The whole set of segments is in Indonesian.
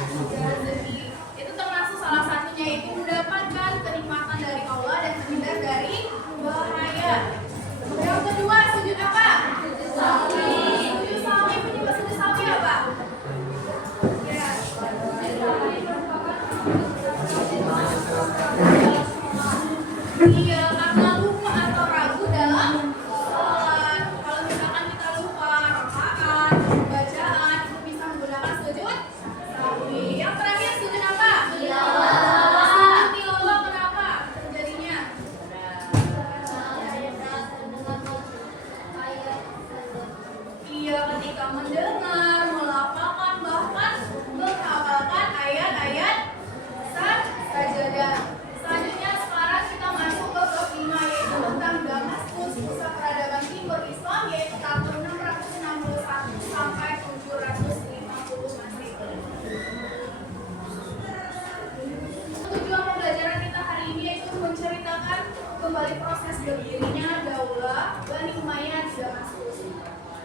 rezeki. Itu termasuk salah satunya itu mendapatkan kenikmatan dari Allah dan terhindar dari bahaya. Yang kedua, sujud apa? Sawi. Sujud sawi, penyebab sujud sawi apa? Ya. Iya, karena lupa atau ragu dalam sholat. Kalau misalkan kita lupa rakaat, bacaan, itu bisa menggunakan sujud sawi. Yang terakhir sujud apa? Tilawah. Sujud tilawah kenapa terjadinya? Iya, ketika mendengar, melafalkan, bahkan menghafalkan ayat-ayat sajadah. Selanjutnya sekarang kita masuk ke bab 5 yaitu tentang Damaskus, pusat peradaban timur Islam yaitu tahun 661 sampai 750 Masehi. Tujuan pembelajaran kita hari ini yaitu menceritakan kembali proses berdirinya Daulah Bani Umayyah di Damaskus.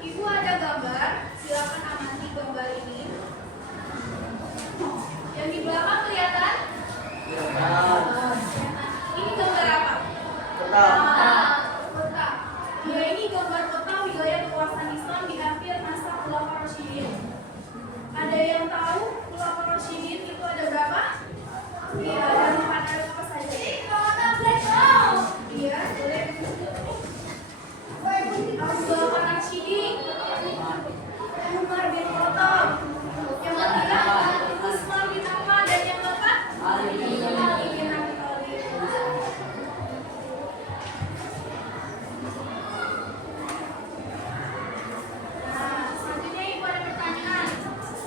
Ibu ada gambar, silakan amati gambar ini. Yang di belakang kelihatan? Ini gambar apa? Peta. Ya, ini gambar peta wilayah kekuasaan Islam di akhir masa Khulafaur Rasyidin. Ada yang tahu Khulafaur Rasyidin itu ada berapa? Iya, ada 4, ada apa saja? Iya, boleh. Abu Bakar Rasyidin, Umar bin Khattab, yang ketiga Utsman bin Affan, dan yang keempat Ali bin Abi Thalib. Nah, selanjutnya ibu ada pertanyaan.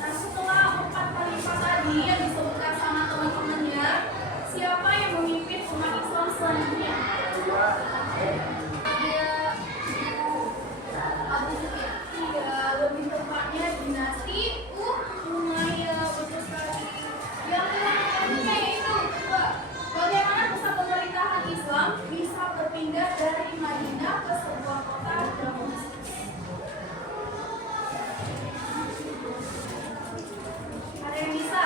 Nah, setelah 4 khalifah tadi yang disebutkan sama teman-temannya, siapa yang memimpin umat Islam selanjutnya? Abu Sufyan. Iya, lebih tepatnya dinasti Umayyah, betul sekali. Yang selanjutnya yaitu bagaimana pusat pemerintahan Islam bisa berpindah dari Madinah ke sebuah kota Damaskus. Ada yang bisa?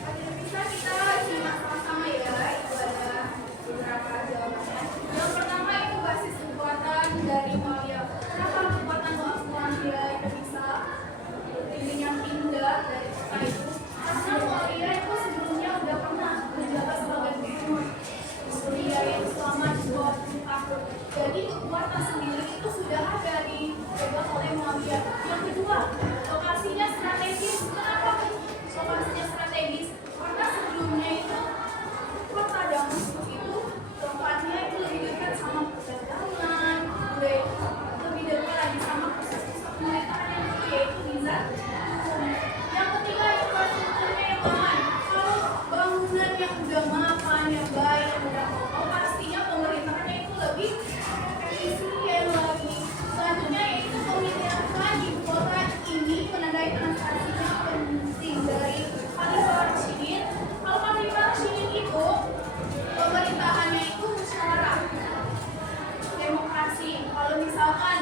Ada yang bisa, kita simak sama-sama ya. Itu ada beberapa jawabannya. Yang pertama itu basis kekuatan dari Muawiyah. Kenapa kekuatan Muawiyah itu bisa yang pindah dari kota itu? Karena Muawiyah itu sebelumnya udah pernah menjabat sebagai gubernur Suriah yang selama 20 tahun. Jadi kekuatan sendiri itu sudah ada dipegang oleh Muawiyah. Yang kedua, lokasinya strategis. Kenapa lokasinya strategis? Karena sebelumnya itu kota Damaskus itu tempatnya itu lebih dekat sama perdagangan, lebih dekat lagi sama pusat-pusat pemerintahan yang dulu yaitu Nizam. Yang ketiga infrastrukturnya yang aman. Kalau bangunan yang udah mapan, yang baik, yang udah kokoh, pastinya pemerintahannya itu lebih efisien lagi. Selanjutnya yaitu pemilihan ibu kota ini menandai transaksinya penting dari Khalifah Rasyidin. Kalau Khalifah Rasyidin itu pemerintahannya itu musyawarah demokrasi. Kalau misalkan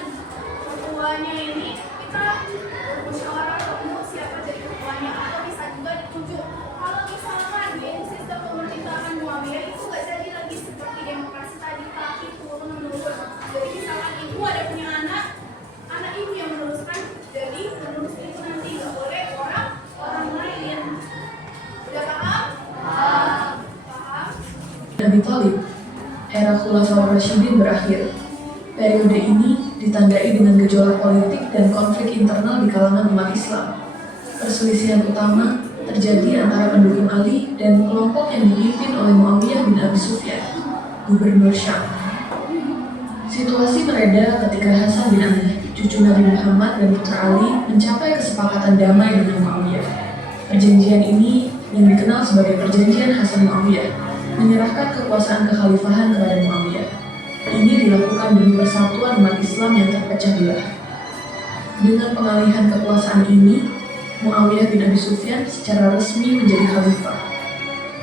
ketuanya ini kita musyawarah ketemu siapa jadi ketuanya atau bisa juga ditunjuk. Kalau misalkan yaitu sistem pemerintahan Muawiyah itu nggak jadi lagi seperti demokrasi tadi tapi turun menurun. Jadi misalkan ibu ada punya anak ibu yang meneruskan, jadi penerus itu nanti nggak boleh orang lain. Udah paham? Paham. Abi Thalib, era Khulafaur Rasyidin berakhir. Periode ini ditandai dengan gejolak politik dan konflik internal di kalangan umat Islam. Perselisihan utama terjadi antara pendukung Ali dan kelompok yang dipimpin oleh Muawiyah bin Abi Sufyan, gubernur Syam. Situasi mereda ketika Hasan bin Ali, cucu Nabi Muhammad dan putra Ali, mencapai kesepakatan damai dengan Muawiyah. Perjanjian ini yang dikenal sebagai Perjanjian Hasan Muawiyah menyerahkan kekuasaan kekhalifahan kepada Muawiyah. Ini dilakukan demi persatuan umat Islam yang terpecah belah. Dengan pengalihan kekuasaan ini, Muawiyah bin Abi Sufyan secara resmi menjadi khalifah.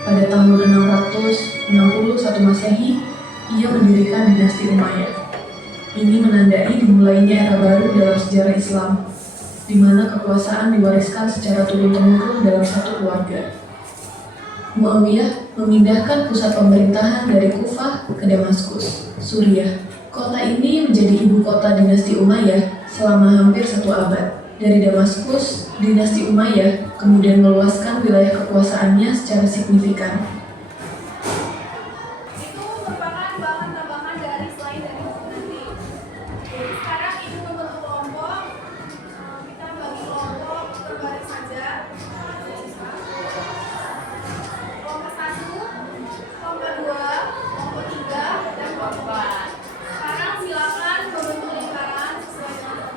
Pada tahun 661 Masehi, ia mendirikan dinasti Umayyah. Ini menandai dimulainya era baru dalam sejarah Islam. di mana kekuasaan diwariskan secara turun-temurun dalam satu keluarga. Muawiyah memindahkan pusat pemerintahan dari Kufah ke Damaskus, Suriah. Kota ini menjadi ibu kota dinasti Umayyah selama hampir 1 abad. Dari Damaskus, dinasti Umayyah kemudian meluaskan wilayah kekuasaannya secara signifikan. Itu merupakan bahan tambahan dari selain dari nanti. Sekarang ibu membentuk kelompok. Kita bagi kelompok berbaris saja. Kelompok 1, kelompok 2, kelompok 3, dan kelompok 4. Sekarang silakan membentuk lingkaran sesuai dengan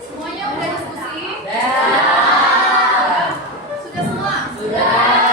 Semuanya udah diskusi? Sudah semua? Sudah.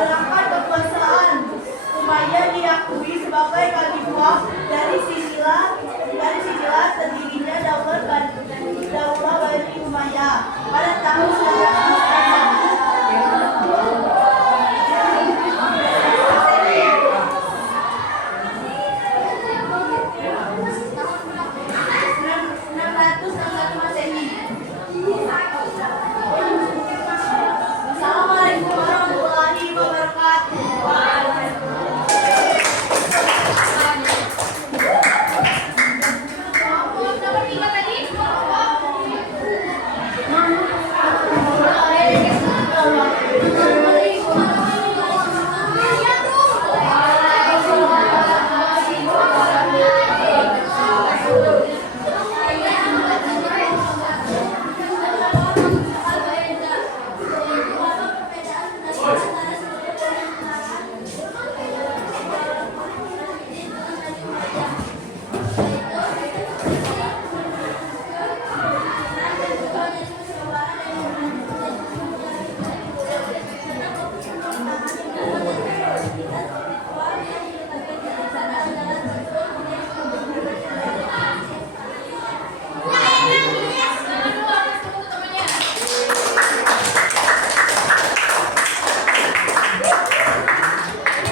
menyerahkan kekuasaan. Umayyah diakui sebagai khalifah dari sinilah terdirinya Daulah Bani Umayyah pada tahun 661 Masehi. Assalamualaikum warahmatullahi wabarakatuh. Nomor 3 tadi.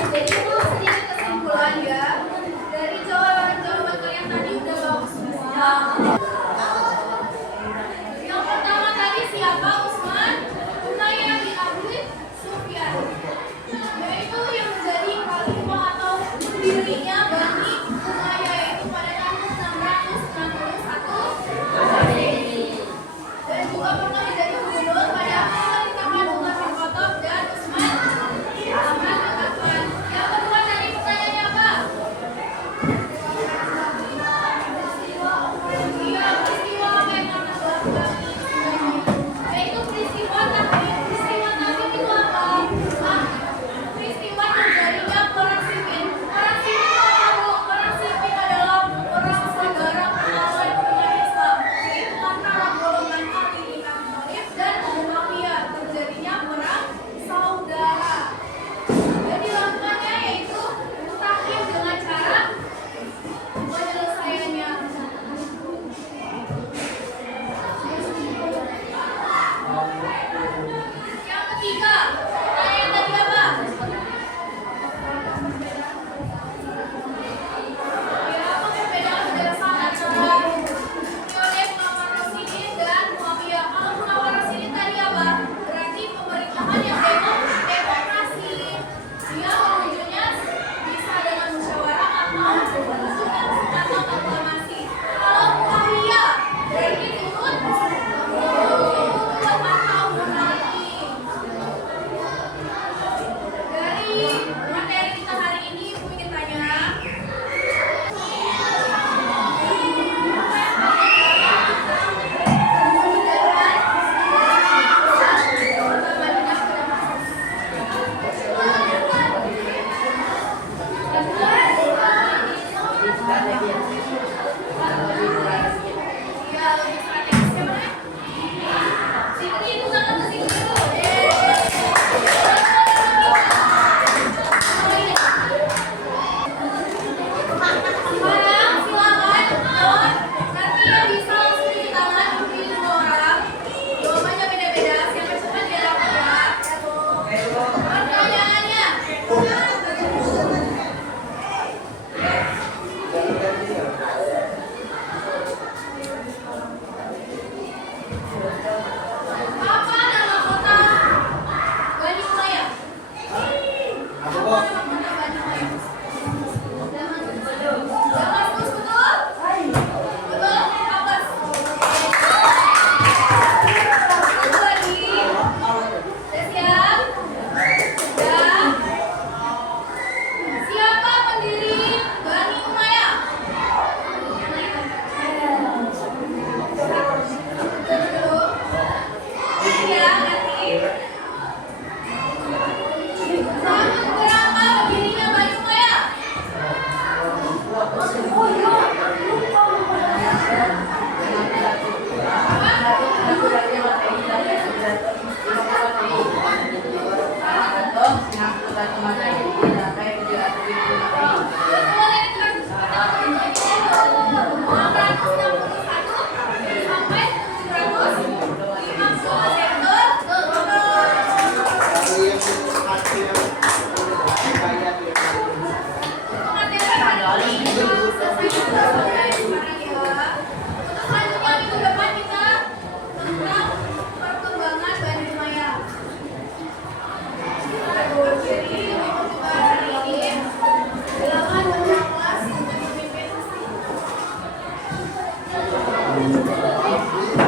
Jadi itu sedikit kesimpulan ya dari jawaban-jawaban kalian tadi udah bagus semua. Yang pertama tadi siapa? Utsman Umayyah bin Abi Sufyan, yaitu yang menjadi khalifah atau pendirinya Bani Umayyah, yaitu pada tahun 661 Masehi. Dan juga pernah menjadi gubernur pada pemerintahan Umar bin Khattab dan Utsman bin Affan. Yang kedua tadi pertanyaannya apa? Iya, peristiwa apa yang akan dilakukan? Yaitu peristiwa takbir. Peristiwa takbir itu apa? Peristiwa terjadinya perang sipil. Perang sipil itu apa, Bu? Perang sipil adalah perang saudara pengawal umat Islam, yaitu antara golongan Ali bin Abi Thalib dan Muawiyah. Terjadinya perang saudara. Dan dilakukannya yaitu takbir dengan cara penyelesaiannya.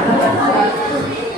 masyarakat yang baik.